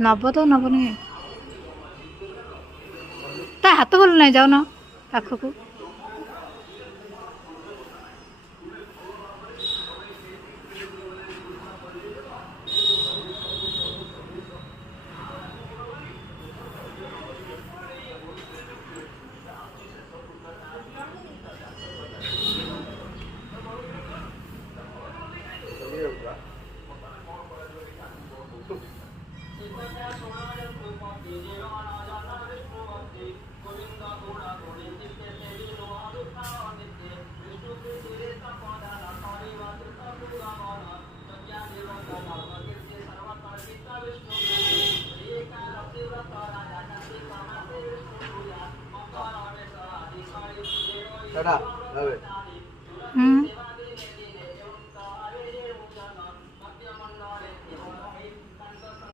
नब तो नबनी ता हाथ भल ना जाऊन पाखक Tada, love it.